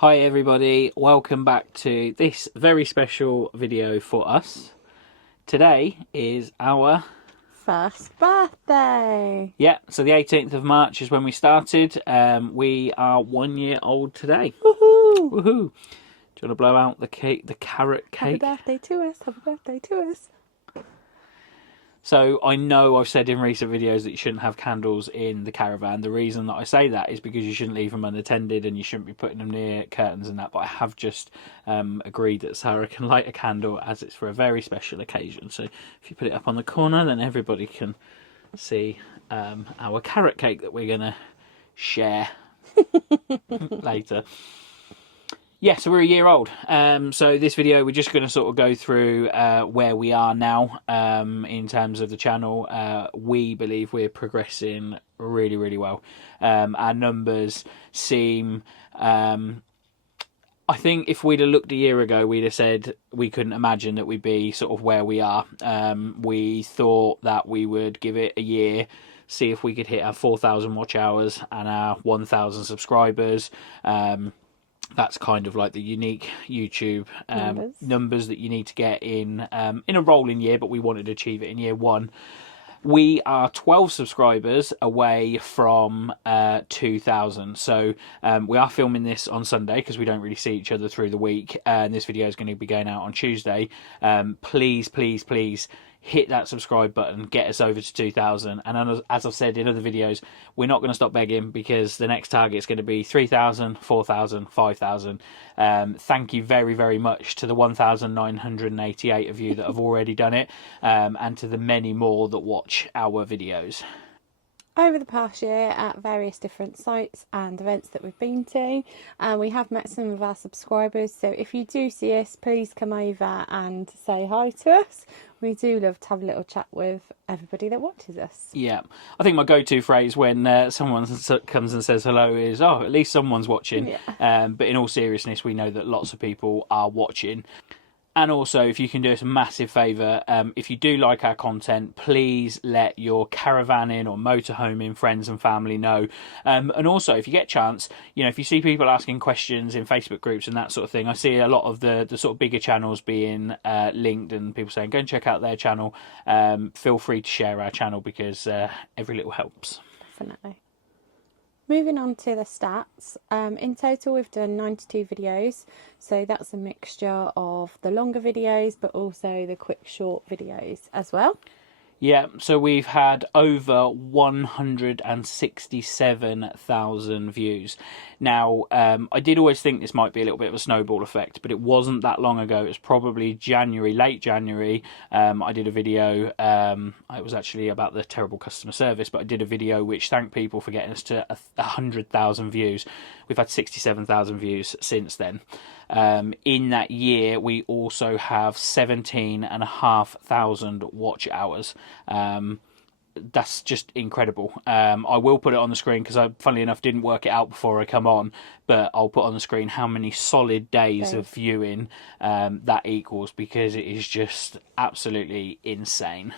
Hi everybody, welcome back to this very special video for us. Today is our first birthday. Yeah, so the 18th of March is when we started. We are 1 year old today. Woohoo! Woohoo! Do you want to blow out the cake, the carrot cake? Happy birthday to us, happy birthday to us. So I know I've said in recent videos that you shouldn't have candles in the caravan. The reason that I say that is because you shouldn't leave them unattended and you shouldn't be putting them near curtains and that. But I have just agreed that Sarah can light a candle as it's for a very special occasion. So if you put it up on the corner, then everybody can see our carrot cake that we're going to share later. Yeah, so we're a year old. So this video, we're just going to sort of go through where we are now in terms of the channel. We believe we're progressing really, really well. Our numbers seem... I think if we'd have looked a year ago, we'd have said we couldn't imagine that we'd be sort of where we are. We thought that we would give it a year, see if we could hit our 4,000 watch hours and our 1,000 subscribers. That's kind of like the unique YouTube numbers that you need to get in a rolling year, but we wanted to achieve it in year one. We are 12 subscribers away from 2,000. So we are filming this on Sunday because we don't really see each other through the week. And this video is going to be going out on Tuesday. Please, please, please hit that subscribe button, get us over to 2,000. And as I've said in other videos, we're not going to stop begging because the next target is going to be 3,000, 4,000, 5,000. Thank you very, very much to the 1,988 of you that have already done it, and to the many more that watch our videos. Over the past year at various different sites and events that we've been to, we have met some of our subscribers, so if you do see us, please come over and say hi to us. We do love to have a little chat with everybody that watches us. Yeah, I think my go-to phrase when someone comes and says hello is, oh, at least someone's watching. Yeah. But in all seriousness, we know that lots of people are watching. And also, if you can do us a massive favour, if you do like our content, please let your caravanning or motorhoming friends and family know. And also, if you get a chance, you know, if you see people asking questions in Facebook groups and that sort of thing, I see a lot of the sort of bigger channels being linked and people saying, go and check out their channel. Feel free to share our channel because every little helps. Definitely. Moving on to the stats, in total we've done 92 videos, so that's a mixture of the longer videos but also the quick short videos as well. Yeah, so we've had over 167,000 views. Now, I did always think this might be a little bit of a snowball effect, but it wasn't that long ago. It was probably January, late January. I did a video, it was actually about the terrible customer service, but I did a video which thanked people for getting us to 100,000 views. We've had 67,000 views since then. In that year, we also have 17,500 watch hours. That's just incredible. I will put it on the screen because I, funnily enough, didn't work it out before I come on, but I'll put on the screen how many solid days of viewing that equals, because it is just absolutely insane.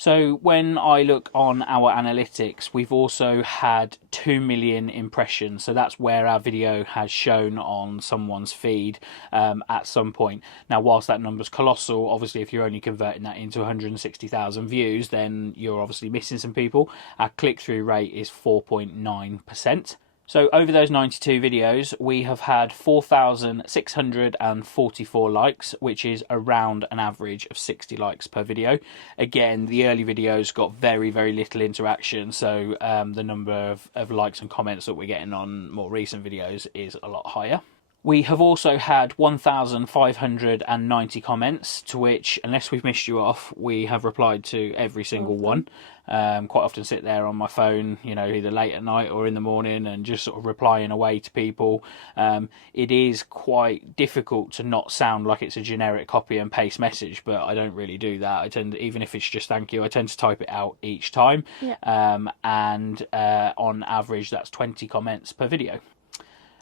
So when I look on our analytics, we've also had 2 million impressions. So that's where our video has shown on someone's feed at some point. Now, whilst that number's colossal, obviously, if you're only converting that into 160,000 views, then you're obviously missing some people. Our click-through rate is 4.9%. So over those 92 videos, we have had 4,644 likes, which is around an average of 60 likes per video. Again, the early videos got very, very little interaction, so the number of likes and comments that we're getting on more recent videos is a lot higher. We have also had 1,590 comments, to which, unless we've missed you off, we have replied to every single one. Quite often sit there on my phone, you know, either late at night or in the morning, and just sort of replying away to people. It is quite difficult to not sound like it's a generic copy and paste message, but I don't really do that. I tend, even if it's just thank you, I tend to type it out each time. Yeah. And on average, that's 20 comments per video.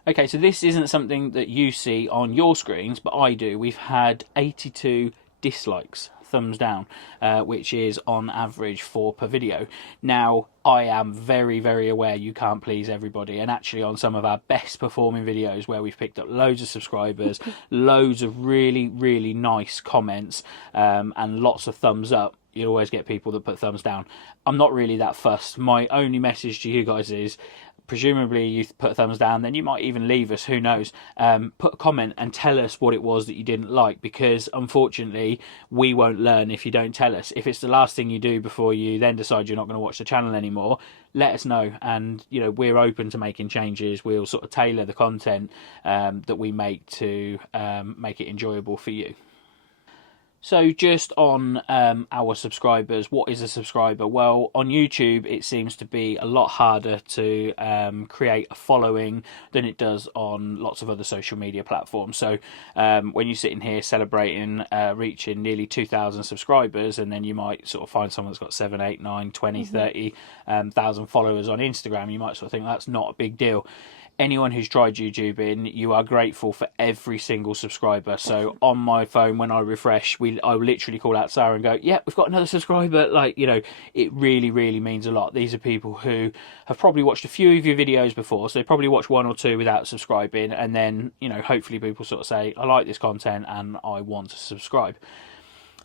Okay, so this isn't something that you see on your screens, but I do. We've had 82 dislikes. thumbs down, which is on average 4 per video. Now, I am very, very aware you can't please everybody, and actually on some of our best performing videos where we've picked up loads of subscribers, loads of really, really nice comments, and lots of thumbs up, you always get people that put thumbs down. I'm not really that fussed. My only message to you guys is, presumably you put a thumbs down, then you might even leave us, who knows. Put a comment and tell us what it was that you didn't like, because unfortunately we won't learn if you don't tell us. If it's the last thing you do before you then decide you're not going to watch the channel anymore, let us know, and we're open to making changes. We'll sort of tailor the content that we make to make it enjoyable for you. So just on our subscribers, what is a subscriber? Well, on YouTube, it seems to be a lot harder to create a following than it does on lots of other social media platforms. So when you're sitting here celebrating reaching nearly 2,000 subscribers, and then you might sort of find someone that's got 7, 8, 9, 20, 30,000 followers on Instagram, you might sort of think that's not a big deal. Anyone who's tried YouTubing, you are grateful for every single subscriber. So on my phone, when I refresh, I literally call out Sara and go, yeah, we've got another subscriber. Like, it really, really means a lot. These are people who have probably watched a few of your videos before, so they probably watched 1 or 2 without subscribing, and then, hopefully people sort of say, I like this content and I want to subscribe.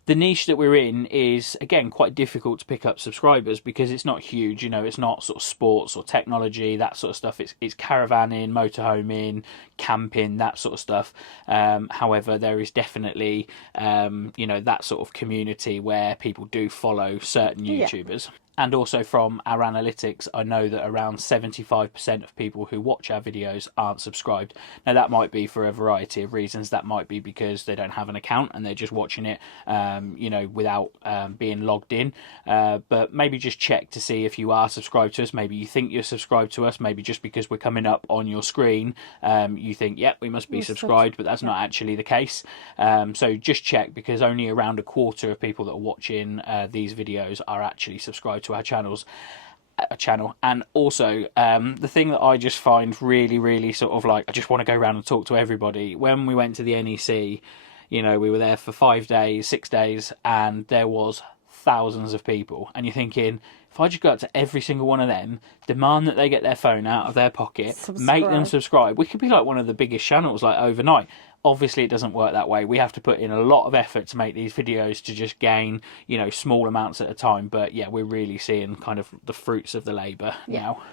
The niche that we're in is, again, quite difficult to pick up subscribers because it's not huge. It's not sort of sports or technology, that sort of stuff. It's caravanning, motorhoming, camping, that sort of stuff. However, there is definitely, that sort of community where people do follow certain YouTubers. Yeah. And also from our analytics, I know that around 75% of people who watch our videos aren't subscribed. Now, that might be for a variety of reasons. That might be because they don't have an account and they're just watching it, without being logged in. But maybe just check to see if you are subscribed to us. Maybe you think you're subscribed to us. Maybe just because we're coming up on your screen, you think, yep, we must be subscribed, but that's not actually the case. So just check, because only around a quarter of people that are watching these videos are actually subscribed to our channel. And also the thing that I just find really, really sort of like, I just want to go around and talk to everybody. When we went to the NEC, we were there for 5 days, 6 days, and there was thousands of people, and you're thinking, if I just go up to every single one of them, demand that they get their phone out of their pocket, make them subscribe, we could be like one of the biggest channels like overnight. Obviously, it doesn't work that way. We have to put in a lot of effort to make these videos to just gain, small amounts at a time. But yeah, we're really seeing kind of the fruits of the labour now.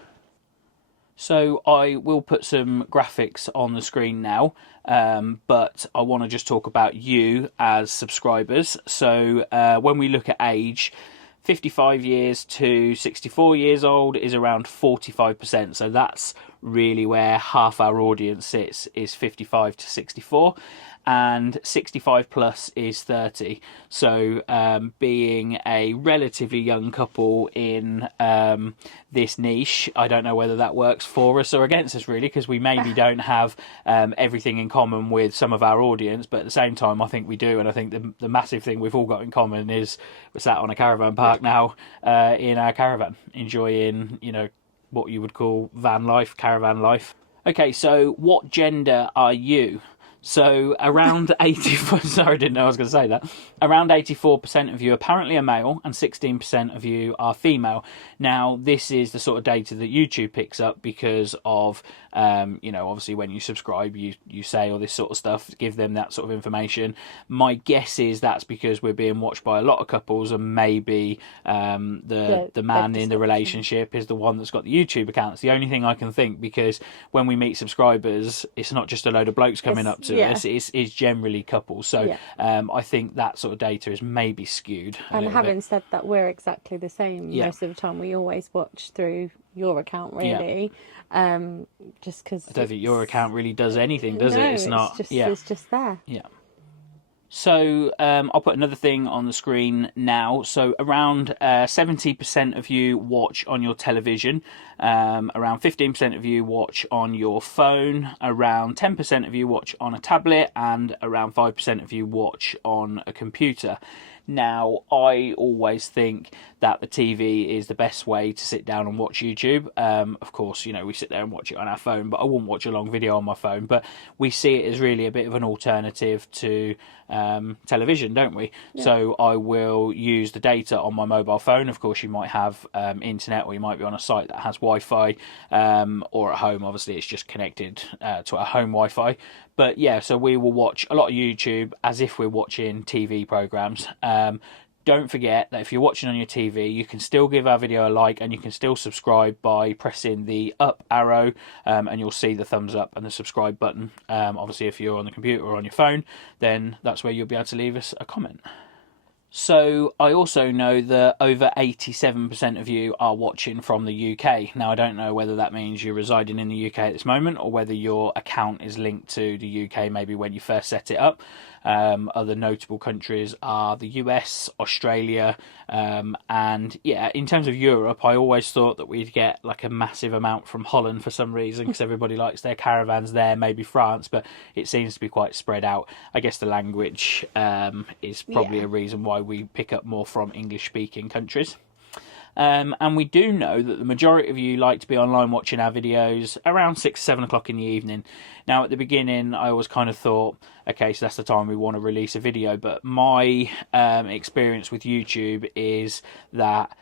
So I will put some graphics on the screen now, but I want to just talk about you as subscribers. So when we look at age, 55 years to 64 years old is around 45%. So that's really where half our audience sits, is 55 to 64. And 65 plus is 30. So being a relatively young couple in this niche, I don't know whether that works for us or against us, really, because we maybe don't have everything in common with some of our audience, but at the same time I think we do. And I think the massive thing we've all got in common is we're sat on a caravan park now in our caravan, enjoying, what you would call van life, caravan life. Okay, so what gender are you? So around 84, sorry, I didn't know I was going to say that. Around 84% of you apparently are male and 16% of you are female. Now, this is the sort of data that YouTube picks up because of, obviously when you subscribe, you say all this sort of stuff, give them that sort of information. My guess is that's because we're being watched by a lot of couples, and maybe the man in the relationship is the one that's got the YouTube account. It's the only thing I can think, because when we meet subscribers, it's not just a load of blokes coming up to us, it's generally couples. So I think that sort of data is maybe skewed. And having said that, we're exactly the same most of the time. We always watch through your account, really. Just because I don't think your account really does anything, does it? It's not. It's just there. Yeah. So I'll put another thing on the screen now. So around 70% of you watch on your television, around 15% of you watch on your phone, around 10% of you watch on a tablet, and around 5% of you watch on a computer. Now, I always think that the TV is the best way to sit down and watch YouTube. Of course, you know, we sit there and watch it on our phone, but I wouldn't watch a long video on my phone. But we see it as really a bit of an alternative to television, don't we? Yeah. So I will use the data on my mobile phone. Of course, you might have internet, or you might be on a site that has Wi-Fi, or at home, obviously, it's just connected to our home Wi-Fi. But yeah, so we will watch a lot of YouTube as if we're watching TV programs. Don't forget that if you're watching on your TV, you can still give our video a like, and you can still subscribe by pressing the up arrow, and you'll see the thumbs up and the subscribe button. Obviously, if you're on the computer or on your phone, then that's where you'll be able to leave us a comment. So I also know that over 87% of you are watching from the UK. Now, I don't know whether that means you're residing in the UK at this moment, or whether your account is linked to the UK maybe when you first set it up. Other notable countries are the US, Australia, and yeah, in terms of Europe, I always thought that we'd get like a massive amount from Holland for some reason, because everybody likes their caravans there, maybe France, but it seems to be quite spread out. I guess the language is probably a reason why we pick up more from English-speaking countries. And we do know that the majority of you like to be online watching our videos around 6, 7 o'clock in the evening. Now, at the beginning, I always kind of thought, okay, so that's the time we want to release a video. But my experience with YouTube is that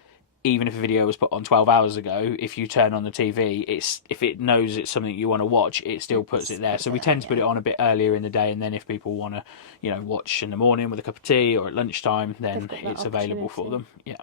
even if a video was put on 12 hours ago, if you turn on the TV, if it knows it's something you want to watch, it still puts it there. So we tend to put it on a bit earlier in the day, and then if people want to, you know, watch in the morning with a cup of tea or at lunchtime, then it's available for them. Yeah.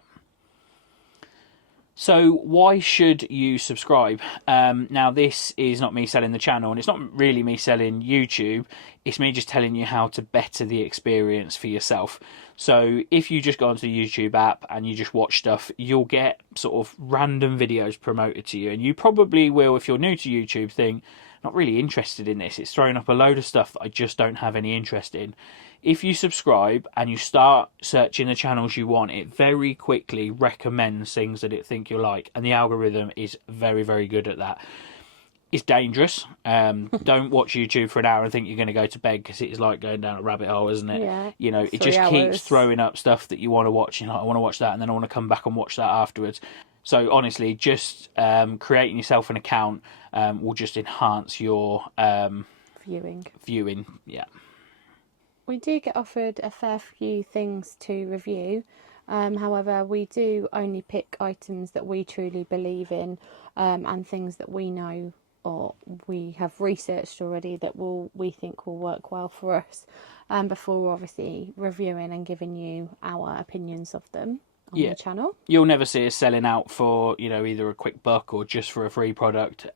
So why should you subscribe? Now, this is not me selling the channel, and it's not really me selling YouTube. It's me just telling you how to better the experience for yourself. So if you just go onto the YouTube app and you just watch stuff, you'll get sort of random videos promoted to you. And you probably will, if you're new to YouTube, think, not really interested in this. It's throwing up a load of stuff that I just don't have any interest in. If you subscribe and you start searching the channels you want, it very quickly recommends things that it think you'll like. And the algorithm is very, very good at that. It's dangerous. Don't watch YouTube for an hour and think you're going to go to bed, because it is like going down a rabbit hole, isn't it? Yeah. You know, it just keeps throwing up stuff that you want to watch. You know, I want to watch that, and then I want to come back and watch that afterwards. So honestly, just creating yourself an account will just enhance your viewing. Yeah. We do get offered a fair few things to review. However, we do only pick items that we truly believe in, and things that we know or we have researched already that we think will work well for us, before obviously reviewing and giving you our opinions of them on the channel. You'll never see us selling out for, you know, either a quick buck or just for a free product.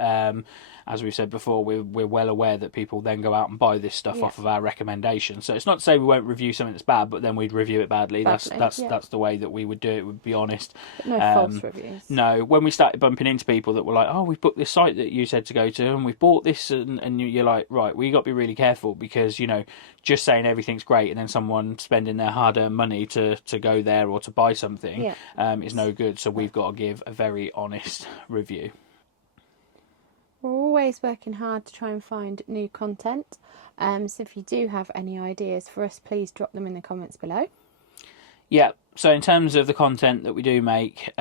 As we've said before, we're well aware that people then go out and buy this stuff off of our recommendations. So it's not to say we won't review something that's bad, but then we'd review it badly. That's the way that we would do it, would be honest. But no false reviews. No, when we started bumping into people that were like, oh, we've booked this site that you said to go to, and we've bought this, and you're like, right, well, you got to be really careful, because, you know, just saying everything's great and then someone spending their hard-earned money to go there or to buy something is no good. So we've got to give a very honest review. We're always working hard to try and find new content. So if you do have any ideas for us, please drop them in the comments below. Yeah, so in terms of the content that we do make,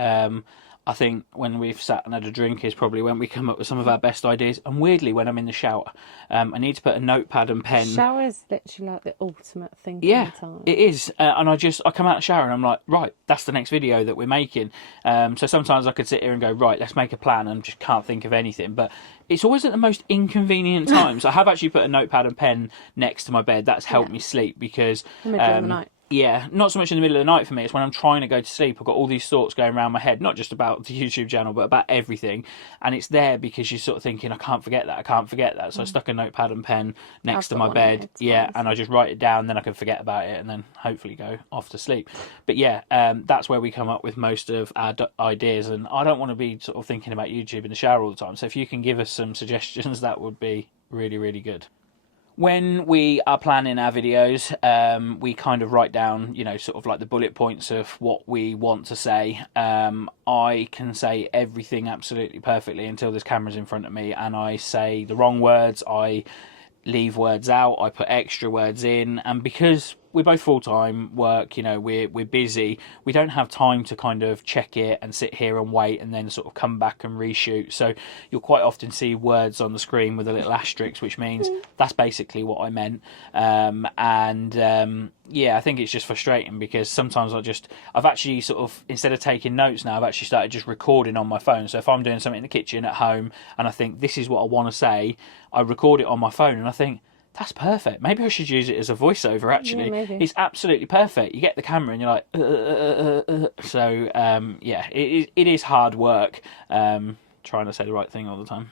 I think when we've sat and had a drink is probably when we come up with some of our best ideas. And weirdly, when I'm in the shower, I need to put a notepad and pen. Shower's literally like the ultimate thing. Yeah, it is. And I come out of the shower and I'm like, right, that's the next video that we're making. So sometimes I could sit here and go, right, let's make a plan, and just can't think of anything. But it's always at the most inconvenient times. I have actually put a notepad and pen next to my bed. That's helped me sleep, because in the middle of the night. Yeah, not so much in the middle of the night for me. It's when I'm trying to go to sleep. I've got all these thoughts going around my head, not just about the YouTube channel, but about everything. And it's there because you're sort of thinking, I can't forget that. So I stuck a notepad and pen next to my bed. Yeah, and I just write it down, then I can forget about it, and then hopefully go off to sleep. But yeah, that's where we come up with most of our ideas. And I don't want to be sort of thinking about YouTube in the shower all the time. So if you can give us some suggestions, that would be really, really good. When we are planning our videos, we kind of write down, you know, sort of like the bullet points of what we want to say. I can say everything absolutely perfectly until there's cameras in front of me, and I say the wrong words, I leave words out, I put extra words in, and because we're both full-time work, you know, we're busy. We don't have time to kind of check it and sit here and wait and then sort of come back and reshoot. So you'll quite often see words on the screen with a little asterisk, which means that's basically what I meant. Yeah, I think it's just frustrating because sometimes I've actually sort of, instead of taking notes now, I've actually started just recording on my phone. So if I'm doing something in the kitchen at home and I think this is what I want to say, I record it on my phone and I think, that's perfect. Maybe I should use it as a voiceover, actually. Yeah, maybe. It's absolutely perfect. You get the camera and you're like, So, yeah, it is hard work trying to say the right thing all the time.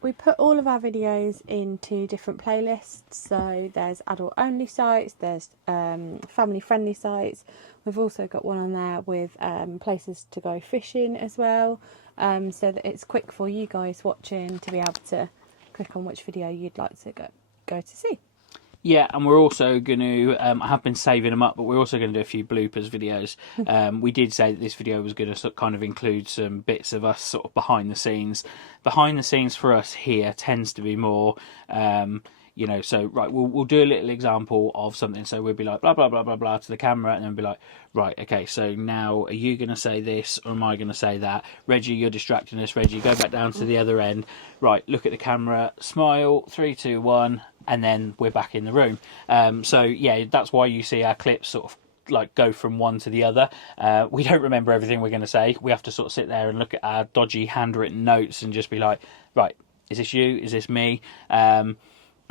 We put all of our videos into different playlists. So there's adult only sites, there's family friendly sites. We've also got one on there with places to go fishing as well, so that it's quick for you guys watching to be able to click on which video you'd like to go to see. Yeah, and we're also going to, I have been saving them up, but we're also going to do a few bloopers videos. We did say that this video was going to kind of include some bits of us sort of behind the scenes. Behind the scenes for us here tends to be more, you know, so, right, we'll do a little example of something. So we'll be like, blah, blah, blah, blah, blah to the camera, and then be like, right, okay, so now are you going to say this or am I going to say that? Reggie, you're distracting us. Reggie, go back down to the other end. Right, look at the camera, smile, 3, 2, 1, and then we're back in the room. So, yeah, that's why you see our clips sort of like go from one to the other. We don't remember everything we're going to say. We have to sort of sit there and look at our dodgy handwritten notes and just be like, right, is this you? Is this me?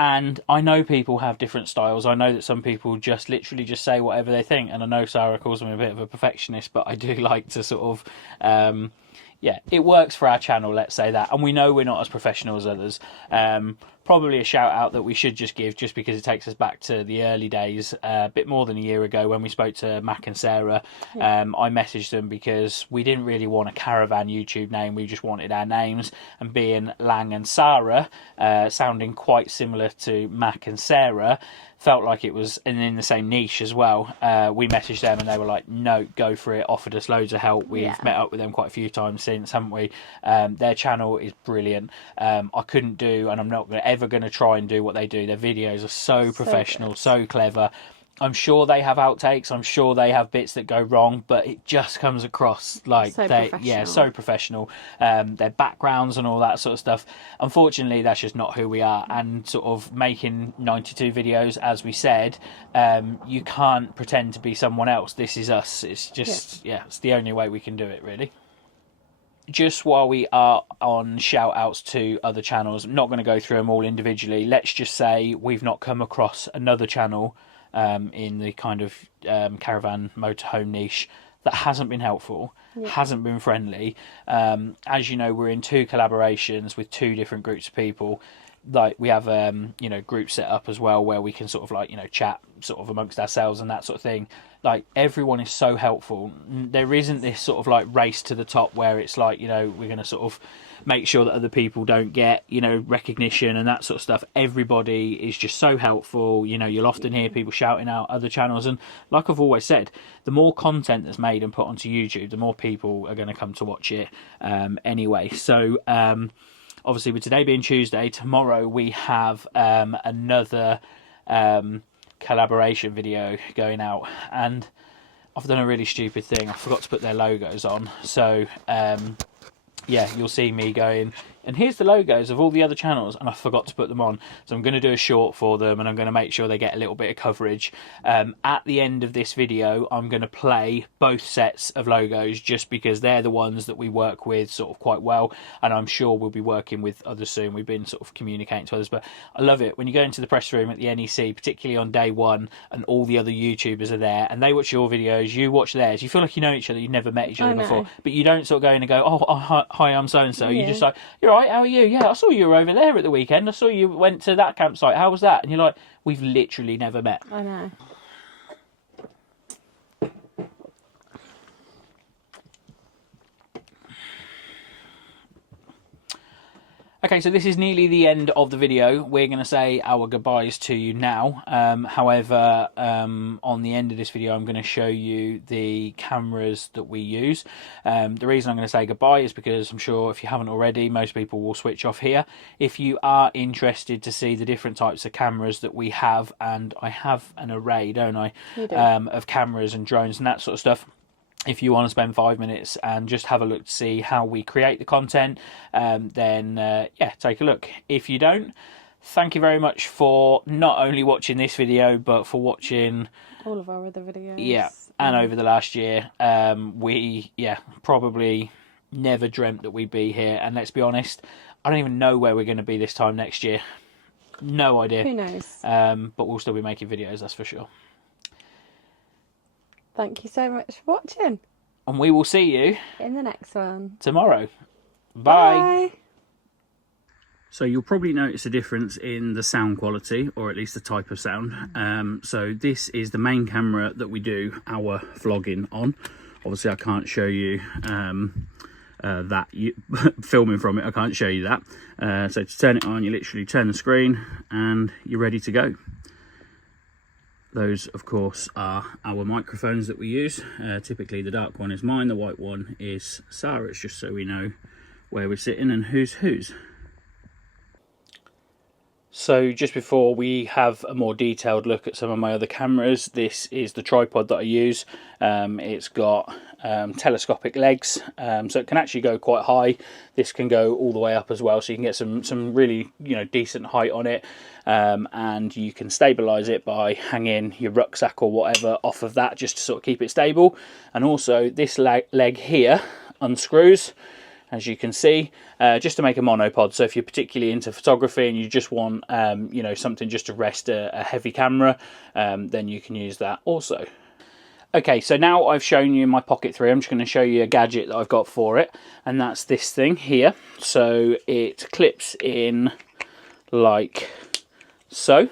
And I know people have different styles. I know that some people just literally just say whatever they think. And I know Sara calls me a bit of a perfectionist, but I do like to sort of, yeah, it works for our channel, let's say that. And we know we're not as professional as others. Probably a shout out that we should just give, just because it takes us back to the early days, a bit more than a year ago when we spoke to Mac and Sarah. I messaged them because we didn't really want a Caravan YouTube name. We just wanted our names, and being Lang and Sara, sounding quite similar to Mac and Sarah, felt like it was in the same niche as well. We messaged them and they were like, no, go for it, offered us loads of help. We've met up with them quite a few times since, haven't we? Their channel is brilliant. I couldn't do, and I'm not ever going to try and do what they do. Their videos are so professional, so clever. I'm sure they have outtakes. I'm sure they have bits that go wrong, but it just comes across like so professional. Their backgrounds and all that sort of stuff. Unfortunately, that's just not who we are. And sort of making 92 videos, as we said, you can't pretend to be someone else. This is us. It's just, it's the only way we can do it, really. Just while we are on shout outs to other channels, I'm not going to go through them all individually. Let's just say we've not come across another channel in the kind of caravan motorhome niche that hasn't been helpful, hasn't been friendly. As you know, we're in 2 collaborations with 2 different groups of people. Like we have you know, groups set up as well where we can sort of like, you know, chat sort of amongst ourselves and that sort of thing. Like everyone is so helpful. There isn't this sort of like race to the top where it's like, you know, we're going to sort of make sure that other people don't get, you know, recognition and that sort of stuff. Everybody is just so helpful. You know, you'll often hear people shouting out other channels, and like I've always said, the more content that's made and put onto YouTube, the more people are going to come to watch it anyway. So obviously with today being Tuesday, tomorrow we have another collaboration video going out, and I've done a really stupid thing. I forgot to put their logos on. So yeah, you'll see me going, and here's the logos of all the other channels, and I forgot to put them on. So I'm going to do a short for them, and I'm going to make sure they get a little bit of coverage. At the end of this video, I'm going to play both sets of logos, just because they're the ones that we work with sort of quite well, and I'm sure we'll be working with others soon. We've been sort of communicating to others, but I love it when you go into the press room at the NEC, particularly on day one, and all the other YouTubers are there, and they watch your videos, you watch theirs. You feel like you know each other, you've never met each other before, but you don't sort of go in and go, oh, hi, I'm so-and-so. You're just like, you're right, how are you? Yeah, I saw you were over there at the weekend. I saw you went to that campsite. How was that? And you're like, we've literally never met. I know. Okay, so this is nearly the end of the video. We're going to say our goodbyes to you now. However, on the end of this video, I'm going to show you the cameras that we use. The reason I'm going to say goodbye is because I'm sure if you haven't already, most people will switch off here. If you are interested to see the different types of cameras that we have, and I have an array, don't I, of cameras and drones and that sort of stuff. If you want to spend 5 minutes and just have a look to see how we create the content, then yeah, take a look. If you don't, thank you very much for not only watching this video, but for watching all of our other videos. Yeah, and over the last year. We, probably never dreamt that we'd be here. And let's be honest, I don't even know where we're going to be this time next year. No idea. Who knows? But we'll still be making videos, that's for sure. Thank you so much for watching. And we will see you in the next one tomorrow. Bye. So you'll probably notice a difference in the sound quality, or at least the type of sound. So this is the main camera that we do our vlogging on. Obviously I can't show you filming from it, I can't show you that. So to turn it on, you literally turn the screen and you're ready to go. Those, of course, are our microphones that we use. Typically the dark one is mine, the white one is Sara's, just so we know where we're sitting and who's whose. So just before we have a more detailed look at some of my other cameras, this is the tripod that I use. It's got telescopic legs, so it can actually go quite high. This can go all the way up as well, so you can get some really decent height on it, and you can stabilize it by hanging your rucksack or whatever off of that, just to sort of keep it stable. And also this leg here unscrews, as you can see, just to make a monopod. So if you're particularly into photography and you just want something just to rest a heavy camera, then you can use that also. Okay, so now I've shown you my Pocket 3, I'm just going to show you a gadget that I've got for it, and that's this thing here. So it clips in like so.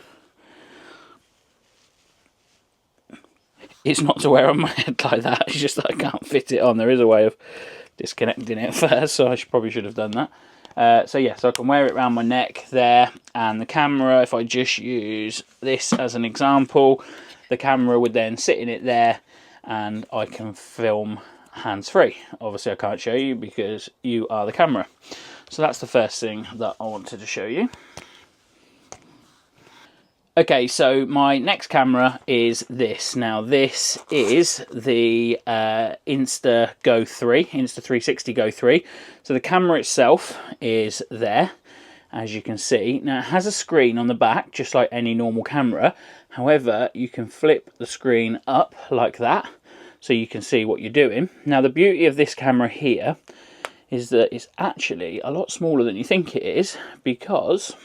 It's not to wear on my head like that, it's just that I can't fit it on. There is a way of disconnecting it first, so I probably should have done that. So yeah, so I can wear it around my neck there, and the camera, if I just use this as an example, the camera would then sit in it there and I can film hands-free. Obviously I can't show you because you are the camera. So that's the first thing that I wanted to show you. Okay, so my next camera is this. Now this is the Insta360 Go 3. So the camera itself is there, as you can see. Now it has a screen on the back, just like any normal camera. However, you can flip the screen up like that, so you can see what you're doing. Now the beauty of this camera here is that it's actually a lot smaller than you think it is, because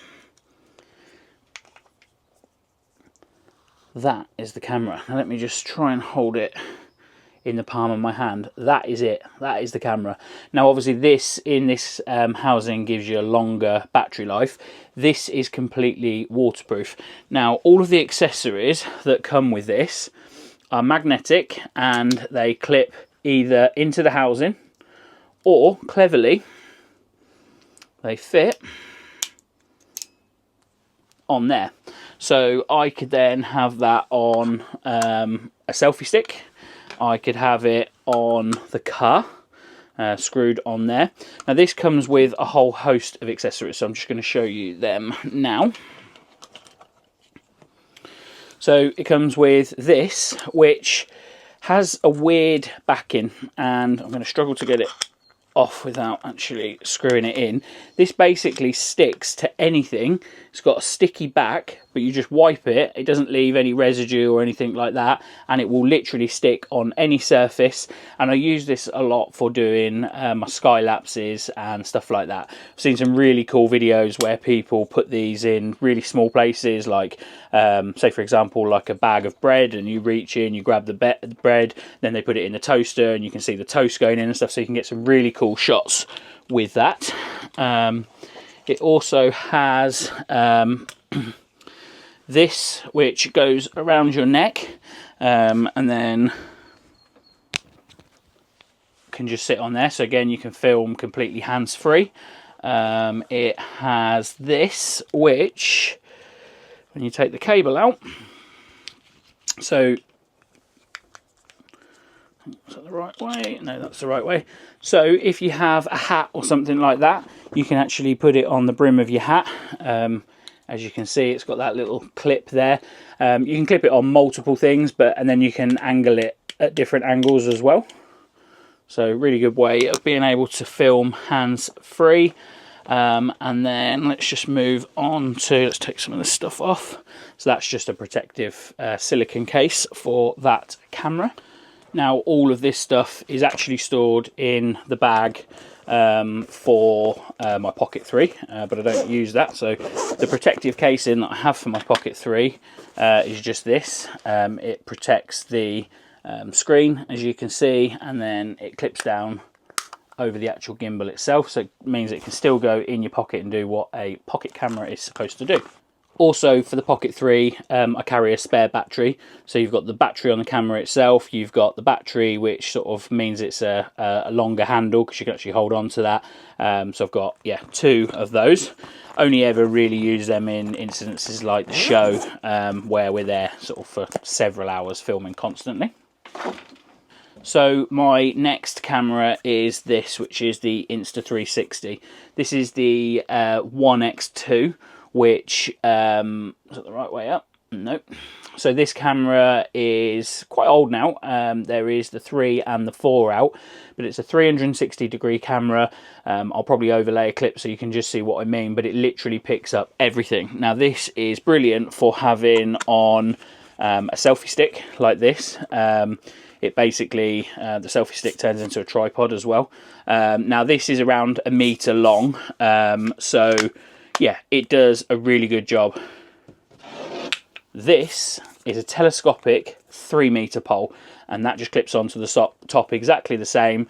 that is the camera. Now let me just try and hold it in the palm of my hand. That is it. That is the camera. Now obviously this in this housing gives you a longer battery life. This is completely waterproof. Now all of the accessories that come with this are magnetic, and they clip either into the housing, or cleverly they fit on there. So I could then have that on a selfie stick. I could have it on the car, screwed on there. Now this comes with a whole host of accessories, so I'm just going to show you them now. So it comes with this, which has a weird backing, and I'm going to struggle to get it off without actually screwing it in. This basically sticks to anything. It's got a sticky back, but you just wipe it. It doesn't leave any residue or anything like that, and it will literally stick on any surface. And I use this a lot for doing my sky lapses and stuff like that. I've seen some really cool videos where people put these in really small places, like say for example like a bag of bread, and you reach in, you grab the bread, then they put it in the toaster and you can see the toast going in and stuff, so you can get some really cool shots with that. It also has this, which goes around your neck, and then can just sit on there. So again, you can film completely hands-free. It has this, which when you take the cable out, so is that the right way? No, that's the right way. So if you have a hat or something like that, you can actually put it on the brim of your hat. As you can see, it's got that little clip there. You can clip it on multiple things, and then you can angle it at different angles as well. So really good way of being able to film hands-free. And then let's just move on to, let's take some of this stuff off. So that's just a protective silicone case for that camera. Now all of this stuff is actually stored in the bag for my Pocket 3, but I don't use that. So the protective casing that I have for my Pocket 3 is just this. It protects the screen, as you can see, and then it clips down over the actual gimbal itself, so it means it can still go in your pocket and do what a pocket camera is supposed to do. Also for the Pocket 3, I carry a spare battery, so you've got the battery on the camera itself, you've got the battery which sort of means it's a longer handle because you can actually hold on to that. So I've got, yeah, 2 of those. Only ever really use them in instances like the show, where we're there sort of for several hours filming constantly. So my next camera is this, which is the Insta360. This is the 1x2, which, is that the right way up? Nope. So this camera is quite old now. There is the 3 and the 4 out, but it's a 360-degree camera. I'll probably overlay a clip so you can just see what I mean, but it literally picks up everything. Now this is brilliant for having on a selfie stick like this. It basically, the selfie stick turns into a tripod as well. Now this is around 1 meter long, so yeah, it does a really good job. This is a telescopic 3-meter pole, and that just clips onto the top exactly the same.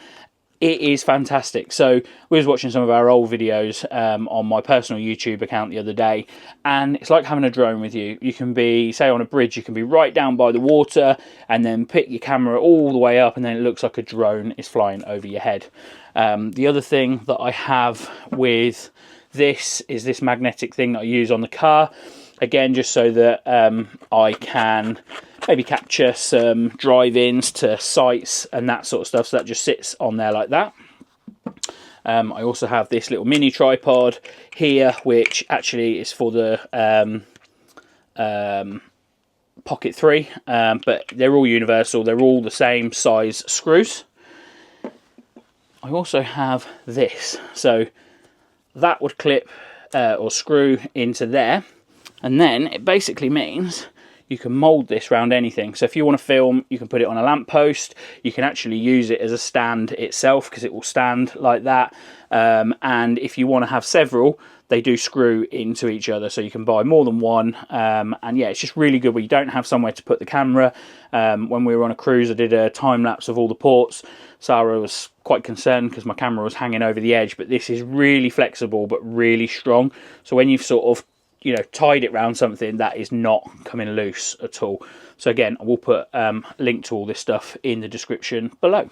It is fantastic. So we was watching some of our old videos on my personal YouTube account the other day, and it's like having a drone with you. You can be, say on a bridge, you can be right down by the water and then pick your camera all the way up, and then it looks like a drone is flying over your head. The other thing that I have with this is this magnetic thing that I use on the car. Again, just so that I can maybe capture some drive-ins to sites and that sort of stuff. So that just sits on there like that. I also have this little mini tripod here, which actually is for the Pocket 3, but they're all universal. They're all the same size screws. I also have this. So that would clip or screw into there. And then it basically means you can mould this around anything. So if you want to film, you can put it on a lamppost. You can actually use it as a stand itself because it will stand like that. And if you want to have several, they do screw into each other, so you can buy more than one. And yeah, it's just really good when you don't have somewhere to put the camera. When we were on a cruise, I did a time lapse of all the ports. Sara was quite concerned because my camera was hanging over the edge, but this is really flexible but really strong. So when you've sort of, you know, tied it around something, that is not coming loose at all. So again, I will put a link to all this stuff in the description below.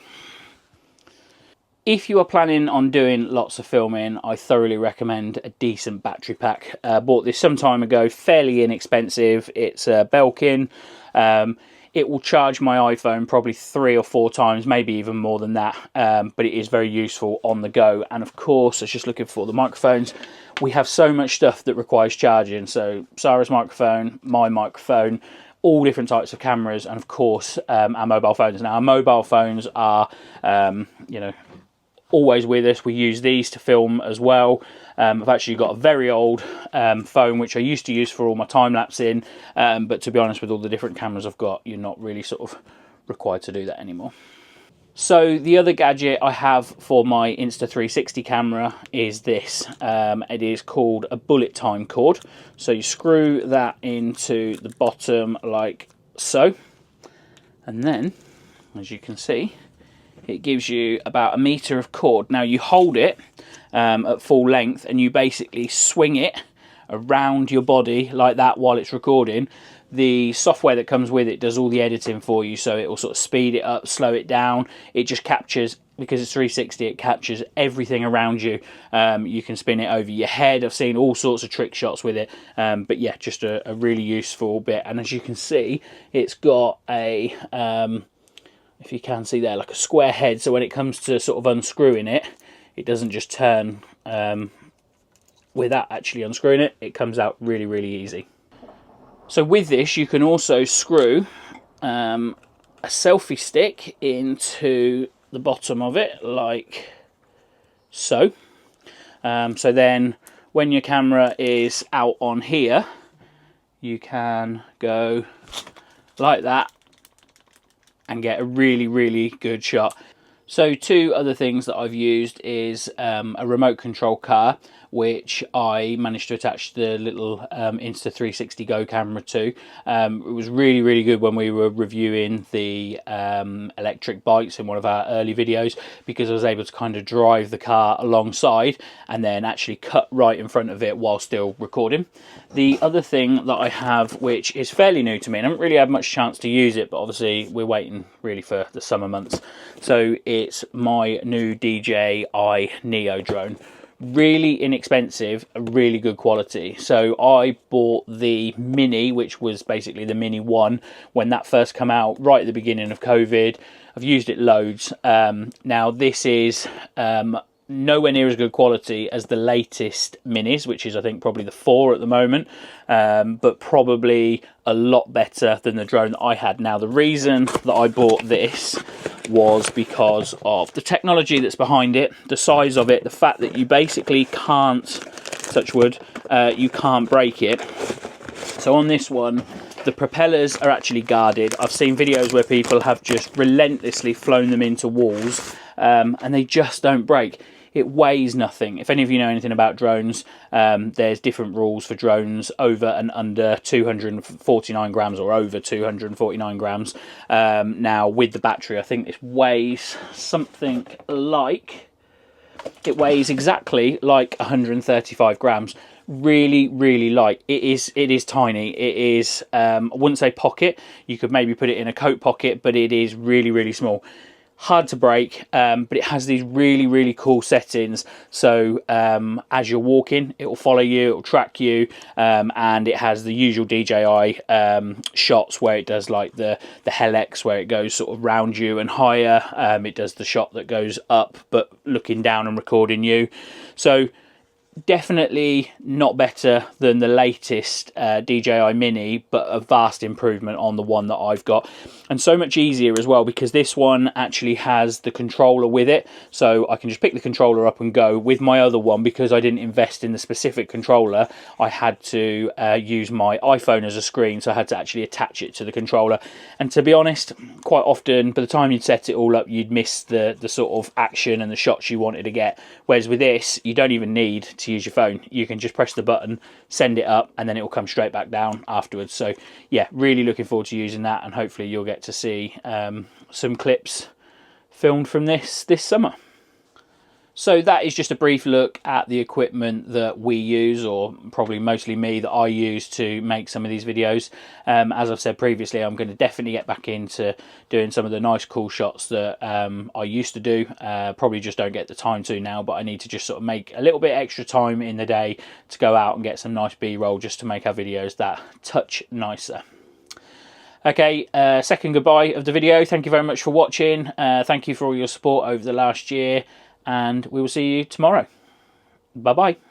If you are planning on doing lots of filming, I thoroughly recommend a decent battery pack. Bought this some time ago, fairly inexpensive. It's a Belkin. It will charge my iPhone probably 3 or 4 times, maybe even more than that, but it is very useful on the go. And of course, I was just looking for the microphones. We have so much stuff that requires charging. So Sara's microphone, my microphone, all different types of cameras, and of course our mobile phones. Now our mobile phones are, you know, always with us. We use these to film as well. I've actually got a very old phone which I used to use for all my time lapse in, but to be honest, with all the different cameras I've got, you're not really sort of required to do that anymore. So the other gadget I have for my Insta360 camera is this. It is called a bullet time cord. So you screw that into the bottom like so, and then, as you can see, it gives you about 1 meter of cord. Now you hold it at full length and you basically swing it around your body like that while it's recording. The software that comes with it does all the editing for you, so it will sort of speed it up, slow it down. It just captures because it's 360, it captures everything around you. You can spin it over your head. I've seen all sorts of trick shots with it. But yeah, just a really useful bit. And as you can see, it's got a, if you can see there, like a square head. So when it comes to sort of unscrewing it, it doesn't just turn without actually unscrewing it. It comes out really, really easy. So with this, you can also screw a selfie stick into the bottom of it, like so. So then when your camera is out on here, you can go like that and get a really, really good shot. So two other things that I've used is a remote control car, which I managed to attach the little Insta360 Go camera to. It was really, really good when we were reviewing the electric bikes in one of our early videos, because I was able to kind of drive the car alongside and then actually cut right in front of it while still recording. The other thing that I have, which is fairly new to me, and I haven't really had much chance to use it, but obviously we're waiting really for the summer months. So it's my new DJI Neo drone. Really inexpensive, really good quality. So I bought the Mini, which was basically the Mini 1 when that first came out right at the beginning of COVID. I've used it loads. Now this is nowhere near as good quality as the latest Minis, which is I think probably the 4 at the moment, but probably a lot better than the drone that I had. Now the reason that I bought this was because of the technology that's behind it, the size of it, the fact that you basically can't, touch wood, you can't break it. So on this one, the propellers are actually guarded. I've seen videos where people have just relentlessly flown them into walls and they just don't break. It weighs nothing. If any of you know anything about drones, there's different rules for drones over and under 249 grams or over 249 grams. Now with the battery, I think this weighs something like, it weighs exactly like 135 grams. Really, really light. It is tiny. It is, I wouldn't say pocket. You could maybe put it in a coat pocket, but it is really, really small. Hard to break, but it has these really, really cool settings. So as you're walking, it will follow you, it will track you, and it has the usual DJI shots where it does like the helix, where it goes sort of round you and higher. It does the shot that goes up but looking down and recording you. So definitely not better than the latest DJI Mini, but a vast improvement on the one that I've got, and so much easier as well, because this one actually has the controller with it, so I can just pick the controller up and go. With my other one, because I didn't invest in the specific controller, I had to use my iPhone as a screen, so I had to actually attach it to the controller. And to be honest, quite often by the time you'd set it all up, you'd miss the sort of action and the shots you wanted to get. Whereas with this, you don't even need to use your phone. You can just press the button, send it up, and then it will come straight back down afterwards. So yeah, really looking forward to using that, and hopefully you'll get to see some clips filmed from this summer. So that is just a brief look at the equipment that we use, or probably mostly me, that I use to make some of these videos. As I've said previously, I'm going to definitely get back into doing some of the nice cool shots that I used to do. Probably just don't get the time to now, but I need to just sort of make a little bit extra time in the day to go out and get some nice B-roll, just to make our videos that touch nicer. Okay, second goodbye of the video. Thank you very much for watching. Thank you for all your support over the last year, and we will see you tomorrow. Bye bye.